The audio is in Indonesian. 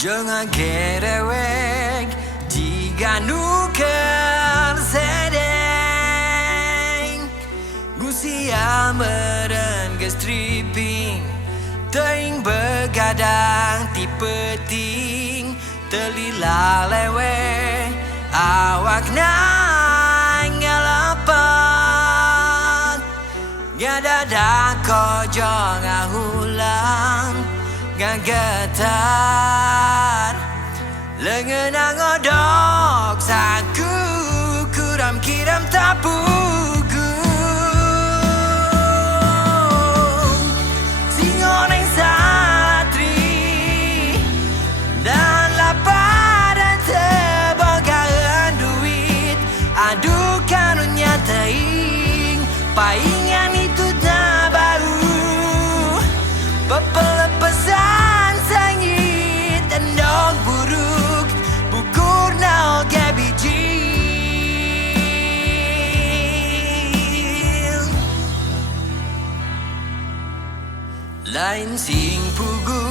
Jangan kerewek jika nuker sedeng Gusia meren ke stripping Teing begadang tipe ting Telila lewe awak ngalapan Ngadadak kojo ngahulang ngagetar Lengenang odok saku kuram kiram tapuku Singoneng satri dan lapar dan tebogaan duit Aduh kanunya teing paingan itu tak bau Pepelepesan sangit endong buruk bukur nao gabijil Lain sing pugu